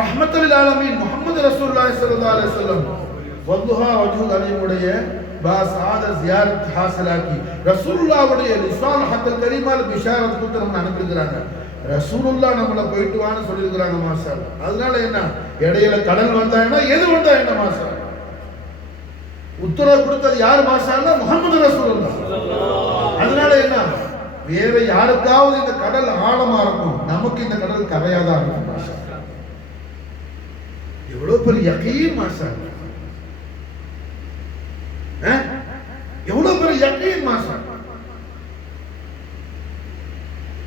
ரஹ்மத்துல் ஆலமீன் முஹம்மது ரசூலுல்லாஹி ஸல்லல்லாஹு அலைஹி வஸல்லம் வதுஹா வஜ்ஹுல் அலீமுடைய பாசாத ஜியாரத் ஹாசிலாக்கி ரசூலுல்லாஹ்வுடைய லிசான் ஹத்தல் கரீமால் பிஷாரத் கொடுத்து நம்ம அனுப்பியிருக்கிறாங்க. ரசூலுல்லாஹ் நம்மள போயிட்டு வான்னு சொல்லியிருக்கிறாங்க. மாஷா அல்லாஹ். அதனால என்ன இடையில கடல் வந்தாங்கன்னா எது வந்தா என்ன? மாஷா அல்லாஹ். உத்தரவு கொடுத்தது யார்? மாஷா அல்லாஹ் முஹம்மது ரசூலுல்லாஹ். அதனால என்ன வேற யாருக்காவது இந்த கடல் ஆழமா இருக்கும், நமக்கு இந்த கடல் கரையாதான் இருக்கும். மாஷா அல்லாஹ். எவ்வளவு பெரிய யகீன் மாஷா அல்லாஹ். எவ்வளவு பெரிய யகீன் மாஷா அல்லாஹ்.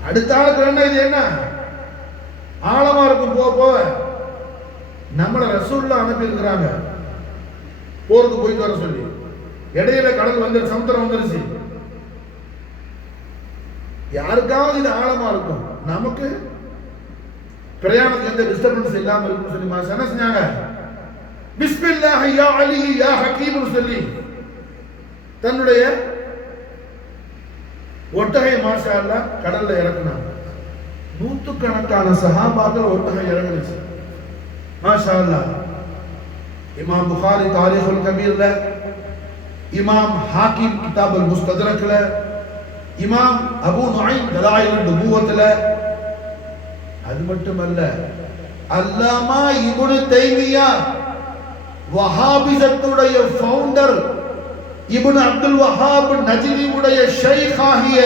அடுத்த ஆளுக்கு என்ன இது என்ன ஆழமா இருக்கும், போக நம்மள ரசூலுல்லாஹ் அனுப்பி இருக்கிறாங்க போருக்கு போயிட்டு வர சொல்லி. இடையில கடல் வந்து சமுத்திரம் வந்துருச்சு. யாருக்காவது இது ஆழமா இருக்கும், நமக்கு பிரயாணத்துக்கு எந்த டிஸ்டர்பன்ஸ் இல்லாம இருக்குன்னு சொல்லி மாஷா என்ன செஞ்சாங்க, பிஸ்மில்லாஹ் யா அலி யா ஹக்கீம்னு சொல்லி தன்னுடைய ஒட்டகை மாஷா அல்லாஹ் கடல்ல இறக்குனாங்க. நூற்றுக்கணக்கான சஹாபாக்கள் ஒட்டகை இறங்குச்சு. மாஷா அல்லாஹ். இமாம் புகாரி தாரீகுல் கபீர்ல, இமாம் ஹாக்கிம் கிதாப் அல் முஸ்தத்ரக்ல, இமாம் அபூ நுஐம் தலாயிலுன் நுபுவத்ல. அது மட்டுமல்ல, அல்லாமா இப்னு தைமியா வஹாபிசத்துடைய ஃபவுண்டர் இப்னு அப்துல் வஹாப் நஜ்ரி உடைய ஷேக் ஆகிய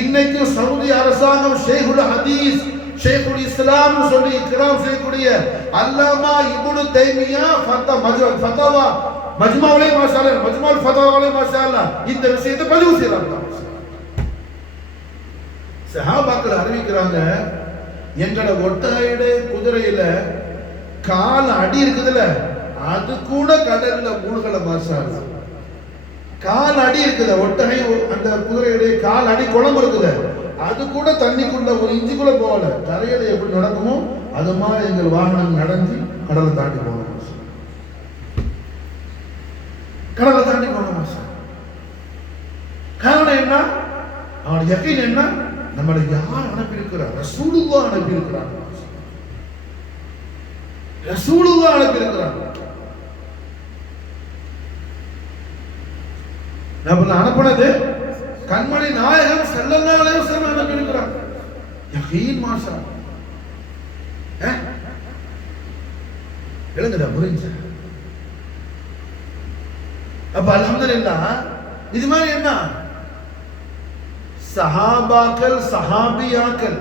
இன்னைக்கு சவுதி அரசாங்கம் ஷேகுல் ஹதீஸ் ஷேகுல் இஸ்லாம் சொல்லி இக்ராம் செய்யக்கூடிய அல்லாமா இப்னு தைமியா ஃபதவா மஜ்மாவுலே மாஷா அல்லாஹ், மஜ்மாவுல் ஃபதவாவுலே மாஷா அல்லாஹ் இந்த விஷயத்தை பதிவு செய்றாங்க. சஹாபாக்கள் அறிவிக்கிறாங்க, எங்கட ஒட்டகையிட குதிரையில கால் அடி இருக்குதுல, அது கூட கடல்ல மூழ்கல. மாஷா அல்லாஹ். கால் அடி இருக்குது, ஒட்டகை அந்த குதிரையுடைய கால் அடி குளம் இருக்குது, அது கூட தண்ணிக்குள்ள ஒரு இஞ்சிக்குள்ள போகல. கரையில எப்படி நடக்குமோ அது மாதிரி எங்கள் வாகனம் நடந்து கடலை தாண்டி போகணும். கடலை தாண்டி போகணும். காரணம் என்ன? அவன் யகீன் என்ன? நம்மளை யார் அனுப்பியிருக்கிறார்? ரசூலுல்லாஹ் அனுப்பியிருக்கிறார். ரசூலுல்லாஹ் அனுப்பியிருக்கிறார். நம்மளை அனுப்பினது கண்மணி நாயகம் ஸல்லல்லாஹு அலைஹி வஸல்லம் அனுப்பியிருக்கிறார். யகீன் மாஷா எழுங்கடா புரிஞ்சு. அப்ப அல்ஹம்துலில்லாஹ். இது மாதிரி என்ன சஹாபாக்கள் சஹாபியாக்கள்,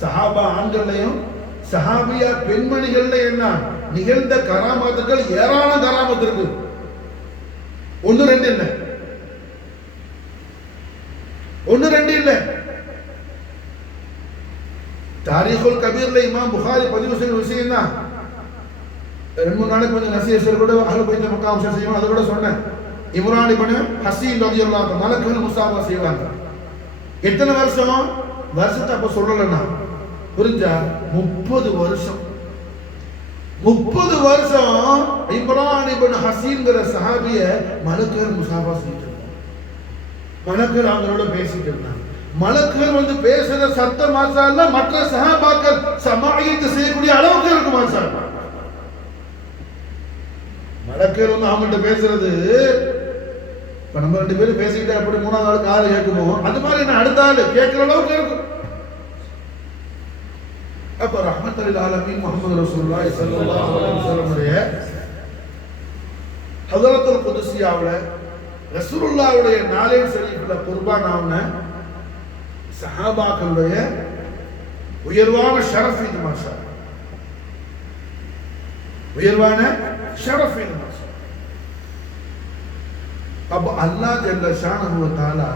சஹாபா ஆண்கள்லையும் சஹாபியா பெண்மணிகள்ல என்ன நிகழ்ந்த கராமத்துக்கள் ஏராள கராமத்து இருக்கு. ஒன்று ரெண்டு இல்லை, ஒன்று ரெண்டு இல்லை. தாரீகுல் கபீர்ல இமாம் புகாரி பதிவு செய்த விஷயம் தான். 2-3 நாளைக்கு கொஞ்சம் நசீஹத் கூட அஹ்லுல் பைத் மக்காம் செய்வாங்க. அதை கூட சொன்னேன். இம்ரான் இப்னு ஹசீன் ரலியல்லாஹு அன்ஹு மலக்குகள் முஸாபா செய்வாங்க. எத்தனை வருஷம்? வருஷத்தை அப்ப சொல்லலன்னா புரிஞ்சா 30 வருஷம். 30 வருஷம் இம்ரான் இப்னு ஹசீன்ங்கிற சஹாபிய மலக்குகள் முஸாபா செஞ்சிருக்காங்க. மலக்குகள் அவங்களோட பேசிட்டு இருந்தாங்க. மலக்குகள் வந்து பேசுற சத்தம் மாஷா மற்ற சஹாபாக்கள் சமாயத்தை செய்யக்கூடிய அளவுக்கு இருக்கு மாஷா. மலக்குகள் வந்து அவங்கள்ட்ட பேசுறது இப்ப நம்ம 2 பேரும் பேசிக்கிட்டே அப்படி 3வது ஆள் காது கேட்குமோ அது மாதிரி என்ன அடுத்த ஆள் கேட்கிற அளவுக்கு இருக்கும். அப்ப ரஹ்மத்துல் ஆலமீன் முஹம்மது ரசூலுல்லாஹி ஸல்லல்லாஹு அலைஹி வஸல்லம் ஹஜரத்துல் குதுஸியாவுல ரசூலுல்லாஹ்வுடைய நாலேஜ் ஷரீஃப்ல குர்பான் ஆன சஹாபாக்களுடைய உயர்வான ஷரஃப் இது மாஷா. உயர்வான ஷரஃப் இது மாஷா. அப்ப அல்லாஹ் ஜல்ல ஷானஹு வ தஆலா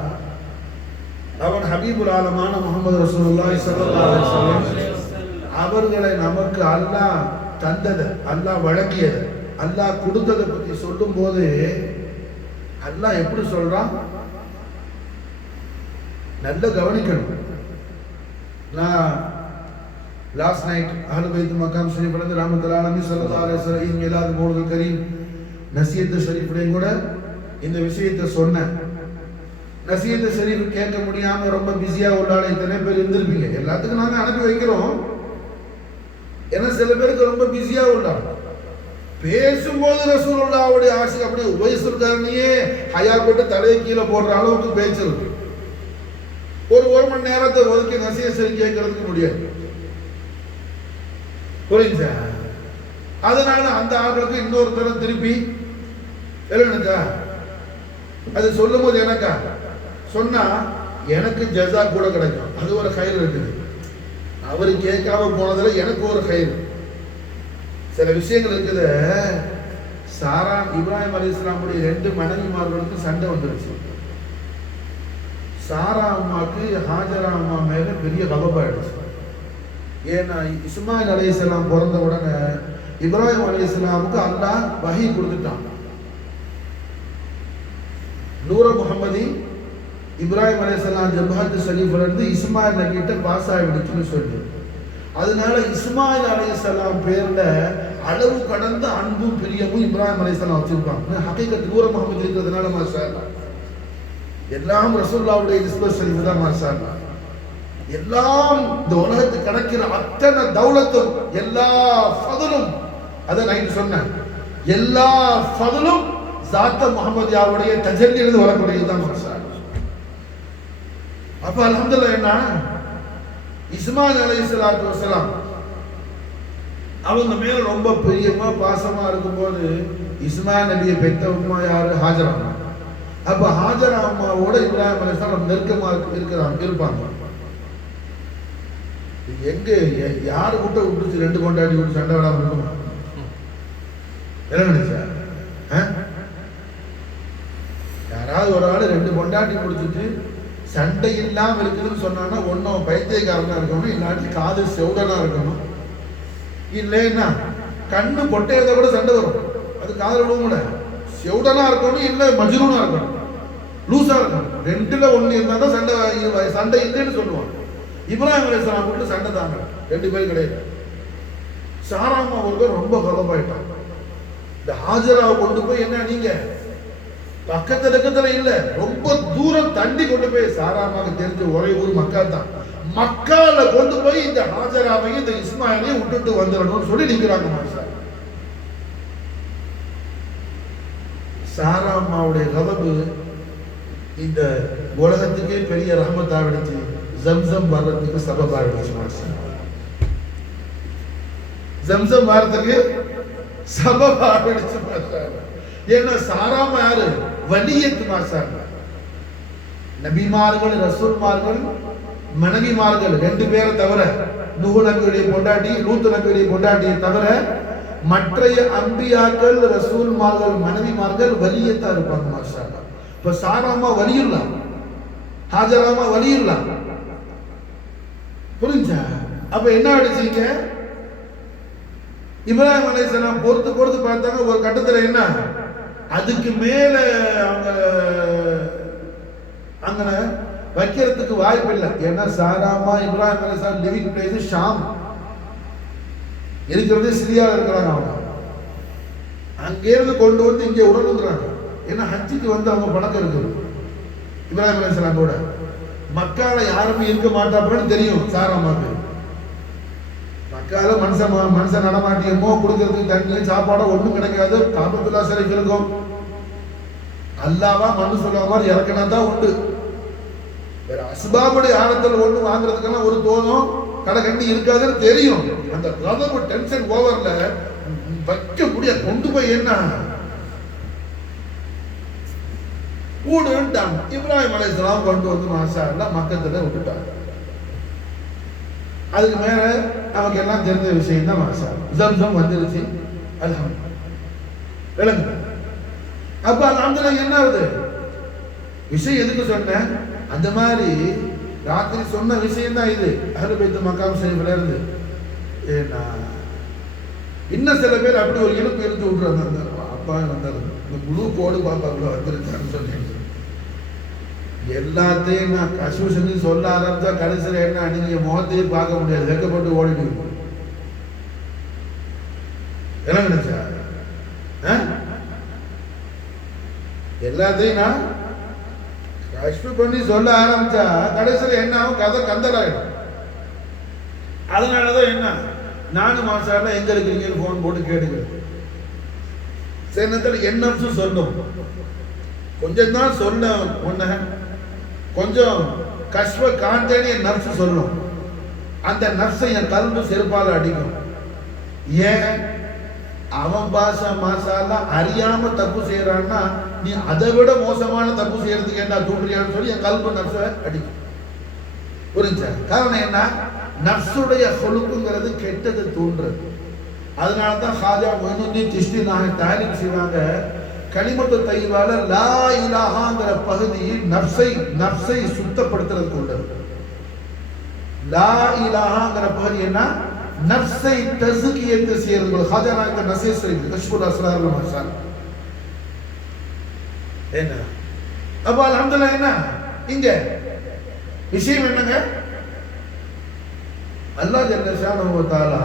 அவன் ஹபீபுல் ஆலமான முஹம்மது ரசூலுல்லாஹி ஸல்லல்லாஹு அலைஹி வஸல்லம் அவர்களை நமக்கு அல்லாஹ் தந்தது, அல்லாஹ் வழங்கியது, அல்லாஹ் கொடுத்ததை பத்தி சொல்லும் போது அல்லாஹ் எப்படி சொல்றான் நல்ல கவனிக்கணும். நான் லாஸ்ட் நைட் அஹ்லு பைத் மகாம் ஷரீஃப்ல இருந்து ரஹ்மத்துல் ஆலமீன் ஸல்லல்லாஹு அலைஹி வஸல்லம் மிலாத் மௌலிதுல் கரீம் நஸீஹத் ஷரீஃப்லயும் கூட இந்த விஷயத்தை சொன்னேன். நஸீஹத் ஷரீஃப் கேட்க முடியாம ரொம்ப பிஸியா உள்ளால இத்தனை பேர் இருந்திருப்பீங்க. எல்லாத்துக்கும் நாங்க அனுப்பி வைக்கிறோம். ஏன்னா சில பேருக்கு ரொம்ப பிஸியா உள்ளாங்க. பேசும்போது ரசூலுல்லாஹ்வுடைய ஆசை அப்படியே உபைசுல் கர்ணியே ஹயா போட்டு தலையை கீழே போடுற அளவுக்கு பேச்சு இருக்கு. ஒரு மணி நேரத்தை ஒதுக்கி நஸீஹத் ஷரீஃப் கேட்கறதுக்கு முடியாது. புரியுதா? அதனால அந்த ஆட்களுக்கு இன்னொருத்தர திருப்பி எழுணுக்கா அது சொல்லும் போது எனக்கா சொன்னா எனக்கு ஜஸா கூட கிடைக்கும். அது ஒரு கயிறு இருக்குது. அவரு கேட்காம போனதுல எனக்கு ஒரு கயிறு. சில விஷயங்கள் இருக்குது. சாரா இப்ராஹிம் அலைஹிஸ்ஸலாமுடைய 2 மனைவிமார்களுக்கு சண்டை வந்துருச்சு. சாரா அம்மாக்கு ஹாஜரா அம்மா மேல பெரிய கபப்பாயிடுச்சு. ஏன்னா இஸ்மாயில் அலைஹிஸ்ஸலாம் பிறந்த உடனே இப்ராஹிம் அலைஹிஸ்ஸலாமுக்கு அல்லாஹ் வஹி கொடுத்துட்டான். நூர முஹம்மதி இப்ராஹிம் அலைஹிஸ்ஸலாம் ஜபஹத் ஷரீஃப்ல இருந்து இஸ்மாயில் நபிகிட்ட பாஸ் ஆயிடுச்சுன்னு சொல்லி, அதனால இஸ்மாயில் அலைஹிஸ்ஸலாம் பேர்ல அளவு கடந்த அன்பும் பிரியமும் இப்ராஹிம் அலைஹிஸ்ஸலாம் வச்சிருப்பாங்க. ஹகீகத் நூர முஹம்மதி இருக்கிறதுனால மாஷா அல்லாஹ் எல்லாம் ரசூலுல்லாஹ்வுடைய நிஸ்பத் ஷரீஃப் தான் மாஷா அல்லாஹ். எல்லாம் இந்த உலகத்துக்கு கிடைக்கிற அத்தனை தௌலத்தும் எல்லா ஃபதுலும் அத நைட் சொன்னேன். எல்லா ஃபதுலும் ஸாத்த முஹம்மதியாவுடைய தஜல்லியிலிருந்து வரக்கூடியதுதான் மாஷா அல்லாஹ். அப்ப அல்ஹம்துலில்லாஹ் என்ன இஸ்மாயில் அலைஹிஸ்ஸலாத்து வஸலாம் அவங்க மேல ரொம்ப பிரியமா பாசமா இருக்கும்போது இஸ்மாயில் நபியை பெத்த உம்மா யாரு? ஹாஜரா அம்மா. அப்ப ஹாஜரா அம்மாவோட இப்ராஹிம் அலைஹிஸ்ஸலாம் நெருக்கமா இருப்பாங்க. எங்க யாரு கூட்ட விட்டுச்சு 2 கொண்டாடி விட்டு சண்டை விடாம இருக்குமா? என்ன நினைச்சா? யாராவது ஒரு ஆள் 2 கொண்டாட்டி முடிச்சுட்டு சண்டை இல்லாம இருக்குதுன்னு சொன்னான்னா ஒன்னும் பைத்தியக்காரனா இருக்கணும், இல்லாட்டி காது செவுடனா இருக்கணும், இல்லைன்னா கண்ணு பொட்டையத கூட சண்டை வரும். அது காதல் விடுவோம் கூட. செவுடனா இருக்கணும், இல்ல மஜ்னூனா இருக்கணும், லூசா இருக்கணும். 2ல 1 இருந்தா தான் சண்டை இல்லைன்னு சொல்லுவாங்க. இப்ராஹிம் அலைஹிஸ்ஸலாம் கூட சண்டை தாங்க 2 பேரும் கிடையாது. சாராமா ஒருவர் ரொம்ப கலப்பாயிட்டாங்க. இந்த ஹாஜராவை கொண்டு போய் என்ன நீங்க பக்கத்துல இல்ல ரொம்ப தூரம் தண்டி கொண்டு போய் சாராமாக்கு தெரிஞ்ச ஒரே ஊர் மக்கா தான். மக்கால கொண்டு போய் இந்த ஹாஜராவையும் இந்த இஸ்மாயிலையும் விட்டுட்டு வந்துடணும்னு சொல்லி நிக்கிறாங்க மாஷா. சாராமாவுடைய கதவு இந்த உலகத்துக்கே பெரிய ரஹமத்தா விடுச்சு. ஜம்சம் வர்றதுக்கு சபபா விடுச்சு மாஷா. ஜம்சம் வர்றதுக்கு சபபா விடுச்சு மாஷா. ஏன்னா சாராமா யாரு? வலியத்து மாஷா. நபிமார்கள், ரசூல்மார்கள், மனைவிமார்கள் 2 பேரை தவிர, நூஹ் நபியுடைய பொண்டாட்டி, லூத் நபியுடைய பொண்டாட்டியை தவிர மற்றைய அம்பியாக்கள், ரசூல்மார்கள், மனைவிமார்கள் வலியத்தா இருப்பாங்க மாஷா. இப்ப சாராமா வலியுல்லா, ஹாஜராமா வலியுல்லா. புரிஞ்சா? அப்ப என்ன ஆயிடுச்சீங்க? இப்ராஹிம் அலைஹிஸ்ஸலாம் பொறுத்து பார்த்தாங்க. ஒரு கட்டத்துல என்ன அதுக்கு மேல அவங்க அங்க வைக்கிறதுக்கு வாய்ப்பு இல்லை. ஏன்னா சாராமா இப்ராஹிம் அலைஹிஸ்ஸலாம் லிவிங் பிளேஸ் ஷாம், இருக்கிறது சிரியால இருக்கிறாங்க. அவங்க அங்கே இருந்து கொண்டு வந்து இங்கே உடனுங்கிறாங்க. ஏன்னா ஹஜ்ஜுக்கு வந்து அவங்க பழக்கம் இருக்குது. இப்ராஹிம் அலைஹிஸ்ஸலாம் கூட மக்கால யாருமே இருக்க மாட்டாங்கன்னு தெரியும் சாராமாக்கு. மக்கால மனுஷன் நடமாட்டியமோ கொடுக்கறதுக்கு தண்ணி சாப்பாடோ ஒன்றும் கிடைக்காது. காபத்துல்லா ஷரீஃப் இருக்கும். அல்லாவா மனு சொல்ல மாதிரி இறக்கினா தான் உண்டு. வேற அஸ்பாபுடைய ஆழத்தில் ஒன்று வாங்குறதுக்கெல்லாம் ஒரு தோணும் கடை கண்டி இருக்காதுன்னு தெரியும். அந்த கதவு டென்ஷன் ஓவர்ல வைக்க முடிய கொண்டு போய் என்ன கூடுன்ட்டாங்க. இப்ராஹிம் அலைஹிஸ்ஸலாம் கொண்டு வந்து மாஷா அல்லாஹ் மக்கத்துல விட்டுட்டாங்க. அதுக்கு மேல நமக்கு எல்லாம் தெரிஞ்ச விஷயம் தான் மாஷா ஜம்சம் வந்துருச்சு. அல்ஹம்துலில்லாஹ். அப்ப அல்ஹம்துலில்லாஹ் என்ன ஆகுது விஷயம் எதுக்கு சொன்னேன்? அந்த மாதிரி ராத்திரி சொன்ன விஷயம் தான் இது. அஹ்லுல் பைத் மக்காம் ஷரீஃப்ல இருந்து ஏன்னா இன்னும் சில பேர் அப்படி ஒரு இழுப்பு இழுத்து விட்டுறாங்க. அந்த அப்பா வந்தாரு இந்த முழு கோடு பாப்பாக்குள்ள வந்துருச்சான்னு சொன்னேன். எல்லாத்தையும் நான் கஷ்டம் செஞ்சு சொல்ல ஆரம்பிச்சா கடைசியில் என்ன நீங்க முகத்தையும் பார்க்க முடியாது, வெக்கப்பட்டு ஓடிட்டு என்ன நினைச்சா எல்லாத்தையும் நான் கஷ்டம் பண்ணி சொல்ல ஆரம்பிச்சா கடைசியில் என்ன ஆகும்? கதை கந்தலாயிடும். அதனாலதான் என்ன நானும் மாசால எங்க இருக்கிறீங்கன்னு போன் போட்டு கேட்டுக்கிறேன். சில நேரத்தில் என்ன சொல்லும் கொஞ்சம் தான் சொல்ல ஒண்ணு கொஞ்சம் கஷ்ட காண்டேன்னு என் நர்ஸ் சொல்லும். அந்த நர்ஸை என் கல்வி செருப்பால அடிக்கும். ஏன் அவன் பாஷா மாசாலாம் அறியாம தப்பு செய்யறான்னா நீ அதை விட மோசமான தப்பு செய்யறதுக்கு என்ன தூண்டுறியான்னு சொல்லி என் கல்வி நர்ஸை அடிக்கும். புரிஞ்சா? காரணம் என்ன? நர்ஸுடைய கொழுப்புங்கிறது கெட்டது தூண்டுறது. அதனாலதான் ஹாஜா மொய்னுத்தீன் சிஷ்டி நாயகம் தாரீம் செய்வாங்க. கலிமத்து தையிபால லா இலாஹாங்கிற பகுதி நப்சை சுத்தப்படுத்துறதுக்கு உள்ளது. லா இலாஹாங்கிற பகுதி என்ன? நப்சை தஸ்கியத்து செய்யறது. ஹாஜா நாயகம் நசீர் ஷரீஃப் கஷ்ஃபுல் அஸ்ரார் மாஷால் என்ன. அப்ப அல்ஹம்துலில்லாஹ் என்ன இங்க விஷயம் என்னங்க? அல்லாஹ் ஜல்ல ஷானஹு வ தஆலா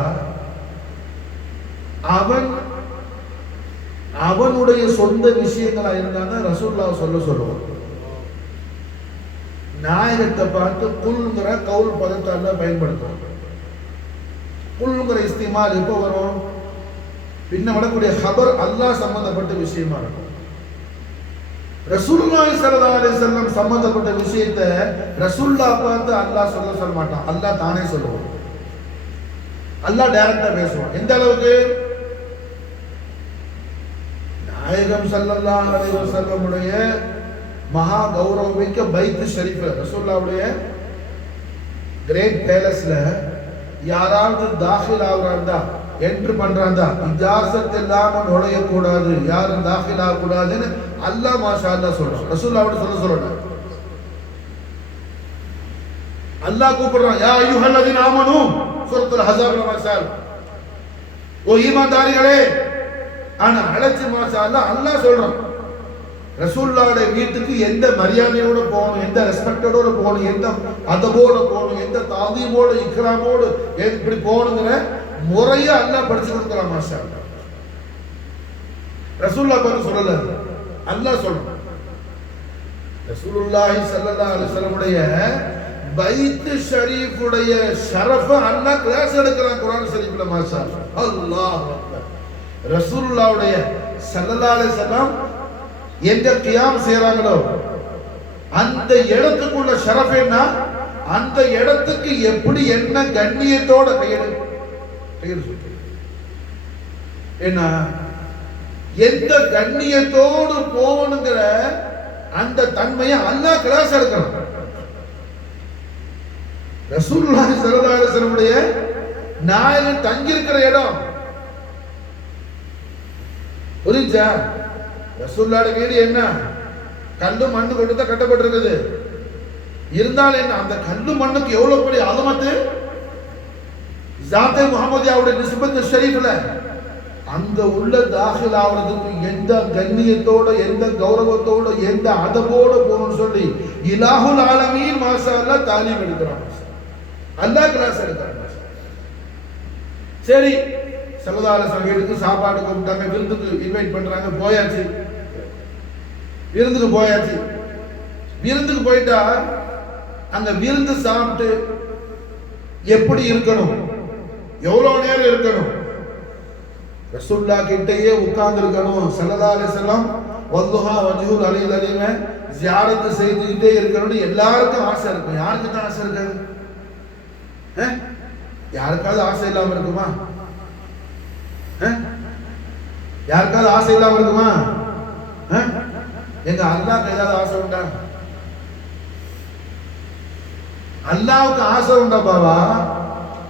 அவனுடைய சொந்த விஷயங்களா இருந்தாங்க ரசூலுல்லாஹ் சொல்லுவான். நாயகத்தை பார்த்து குல்ங்கிற கவுல் பதத்தால பயன்படுத்துவோம். குல்ங்கிற இஸ்திமால் எப்போ வரும்? பின்ன வரக்கூடிய ஹபர் அல்லாஹ் சம்பந்தப்பட்ட விஷயமா இருக்கும். ரசூலுல்லாஹி ஸல்லல்லாஹு அலைஹி வஸல்லம் சம்பந்தப்பட்ட விஷயத்தை ரசூலுல்லாஹ் பார்த்து அல்லாஹ் சொல்ல மாட்டான். அல்லாஹ் தானே சொல்லுவான். அல்லாஹ் டைரக்டா பேசுவான். எந்த அளவுக்கு? நாயகம் ஸல்லல்லாஹு அலைஹி வஸல்லம் உடைய மகா கௌரவமிக்க பைத் ஷரீஃப்ல ரசூலுல்லாஹ்வுடைய கிரேட் பேலஸ்ல யாராவது தாখিল ஆகுறாங்க என்ட்ரு பண்றாங்க இஜாசத் இல்லாம நுழைய கூடாது, யாரும் தாখিল ஆக கூடாதுன்னு அல்லாஹ் மாஷா அல்லாஹ் சொல்றான். ரசூலுல்லாஹ்வோட சொல்றாங்க. அல்லாஹ் கூப்பிடுறான் யா அய்யுஹல்லதீன ஆமனூ சூரத்துல் அஹ்ஸாப்ல மாஷால் ஓ ஈமான்தாரிகளே ஆனா அழைச்சு மாஷா அல்லாஹ் சொல்றான். ரசூலுல்லாஹ்வுடைய வீட்டுக்கு எந்த மரியாதையோட போகணும், எந்த ரெஸ்பெக்டோட போகணும், எந்த அதபோட போகணும், எந்த தாதீமோட இக்ராமோடு இப்படி போகணுங்கிற முறைய அல்லாஹ் படிச்சு கொடுக்குறான். மாஷா அல்லாஹ் ரசூலுல்லாஹ் பத்தி சொல்லல, அல்லாஹ் சொல்றான். ரசூலுல்லாஹி ஸல்லல்லாஹு அலைஹி வஸல்லம் உடைய பைத் ஷரீஃபுடைய ஷரஃப அல்லாஹ் கிளாஸ் எடுக்கிறான் குர்ஆன் ஷரீஃப்ல. மாஷா அல்லாஹ் அக்பர். ரசூலுல்லாஹ்வுடைய ஸல்லல்லாஹு அலைஹி வஸல்லம் எந்த கியாம் செய்றாங்களோ அந்த இடத்துக்குள்ள ஷரஃப் என்ன, அந்த இடத்துக்கு எப்படி என்ன கண்ணியத்தோட கையெடு என்ன எந்த கண்ணியத்தோடு போகணுங்கிற அந்த தன்மையை அல்லாஹ் கிளாஸ் எடுக்கிறான். ரசூலுல்லாஹி ஸல்லல்லாஹு அலைஹி வஸல்லம் உடைய நாயகன் தங்கி இருக்கிற இடம் புரிஞ்சா? ரசூலுல்லாஹ்வுடைய வீடு என்ன கல்லு மண்ணு கொண்டு தான் கட்டப்பட்டிருக்குது. இருந்தாலும் என்ன அந்த கல்லு மண்ணுக்கு எவ்வளவு பெரிய அலமத்து ஜாத்தே முஹம்மதியாவுடைய நிஸ்பத் ஷரீஃப்ல அங்க உள்ள தாখিল ஆவறதுக்கு எந்த கண்ணியத்தோட எந்த கௌரவத்தோட எந்த அதபோட போகணும்னு சொல்லி இலாஹுல் ஆலமீன் மாஷா அல்லாஹ் தாலீம் எடுக்கிறான். அல்லாஹ் கிளாஸ் எடுக்கிறான். சரி ஸல்லல்லாஹு அலைஹி வஸல்லம் வீட்டுக்கு சாப்பாடு கூப்பிட்டாங்க, விருந்துக்கு இன்வைட் பண்றாங்க, போயாச்சு, விருந்துக்கு போயாச்சு. விருந்துக்கு போயிட்டா அங்க விருந்து சாப்பிட்டு எப்படி இருக்கணும், எவ்வளவு நேரம் இருக்கணும், ரசூல்லா கிட்டயே உட்கார்ந்து இருக்கணும். ஸல்லல்லாஹு அலைஹி வஸல்லம் வல்லுஹா வஜ்ஹுல் அலில் அலீம ஜியாரத் செய்துக்கிட்டே இருக்கணும்னு எல்லாருக்கும் ஆசை இருக்கும். யாருக்கு தான் ஆசை இருக்காது? யாருக்காவது ஆசை இல்லாம இருக்குமா? யாருக்காவது ஆசை இல்லாம இருக்குமா? எங்க அல்லாஹ்க்கு ஏதாவது ஆசை உண்டா? அல்லாஹ்வுக்கு ஆசை உண்டா பாவா?